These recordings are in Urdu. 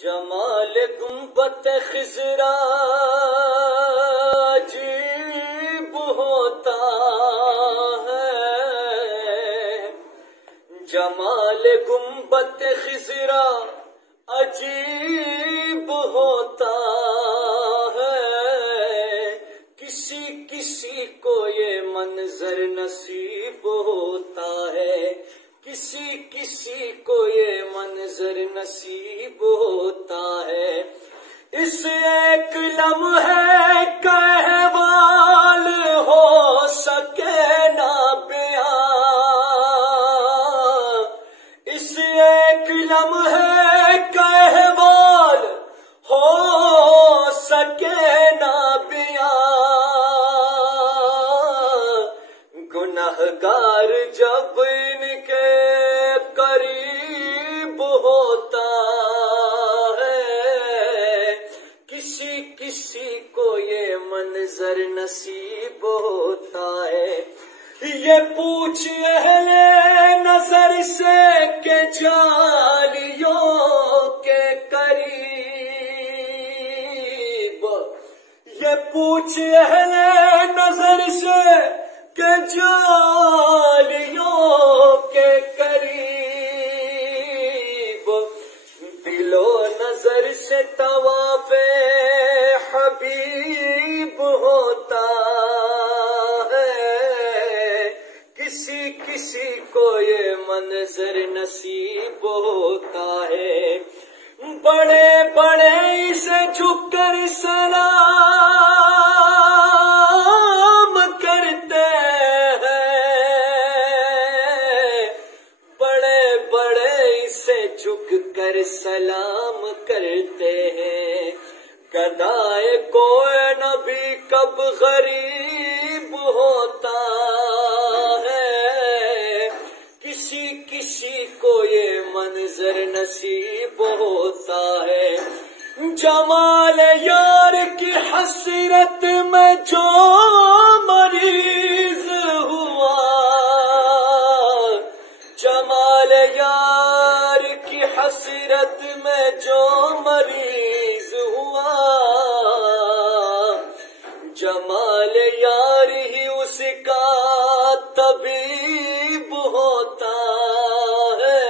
جمال گنبد خضرا عجیب ہوتا ہے، جمال گنبد خضرا عجیب ہوتا ہے، کسی کسی کو یہ منظر نصیب ہوتا ہے، کسی کسی کو یہ منظر نصیب ہوتا ہے۔ اس ایک لمحے کا احوال ہو سکے نہ بیان، اس ایک لمحے کا احوال ہو سکے نہ بیان، گنہگار جب ان کے قریب ہوتا ہے، کسی کسی کو یہ منظر نصیب ہوتا ہے۔ یہ پوچھ اہل نظر سے کہ جالیوں کے قریب، یہ پوچھ اہل نظر سے کہ جالیوں کے قریب، دل و نظر سے طواف حبیب ہوتا ہے، کسی کسی کو یہ منظر نصیب ہوتا ہے۔ بڑے بڑے اسے جھک کر سلام کرتے ہیں، بڑے بڑے اسے جھک کر سلام کرتے ہیں، گدائے کوئی نبی کب غریب ہوتا ہے، کسی کسی کو یہ منظر نصیب ہوتا ہے۔ جمال یار کی حسرت میں جو مریض ہوا، جمال یار کی حسرت میں جو مریض ہوا، جمال یار ہی اس کا طبیب ہوتا ہے،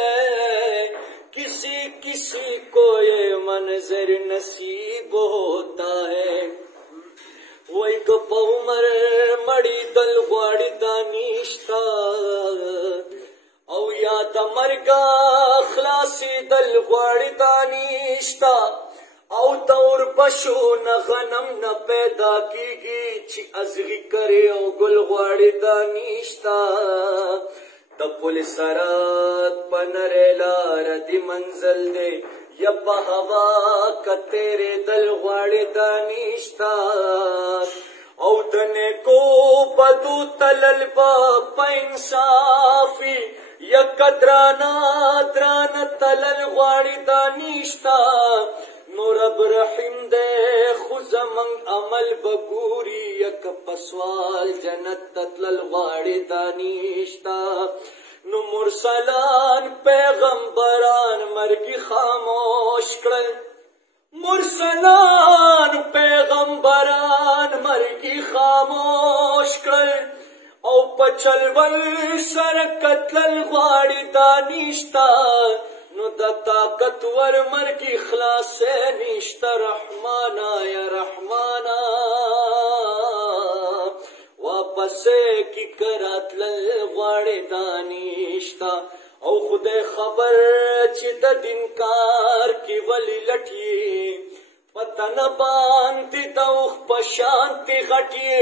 کسی کسی کو یہ منظر نصیب ہوتا ہے۔ وہی گپ عمر مڑی دل غواړي دانشتا، او یاد مرگا خلاصی دل غواړي دانشتا، او دور بشو نہ غنم نہ پیدا کیگی چی ازغی کرے او گل غواړي دانشتا، تپل سرات پنر لار دی منزل دے یا بہوا کا تیرے دل غواړي دانشتا، او دنے کو بدو تلل با پا انصافی یا قدرانا دران تلل غواړي دانشتا، نو رب رحم دے خوزمنگ عمل بگوری یک پسوال جنت تتلل غواړي دانشتا، نو مرسلان پیغمبران مرگی خاموش کرل، مرسلان پیغمبران مرگی خاموش کرل، او پچل ول سر قتلل غواړي دانشتا، نو دا طاقتور مرگی خلاص نشتا، رحمانا یا رحمانا واپس کی کراتلل غواړي دانشتا، او خدای خبر چې د دین کار کی ولی لټي، پتن باندې دوخ پشانتی غټي،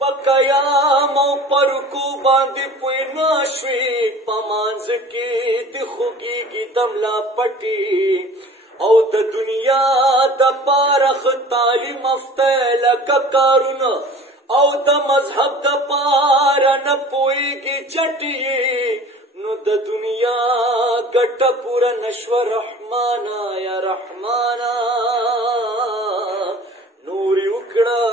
پکیام او پرکو باندې پوی ناشوی، پمانز کی د خوږیږي دملا پټي، او د دنیا د پارخ تعلیم افته لکه کارونه، او د مذهب د پاره نه پویږي چټي، نو د دنیا ګټه پوره نشوه، رحمانا یا رحمانا نور وکړه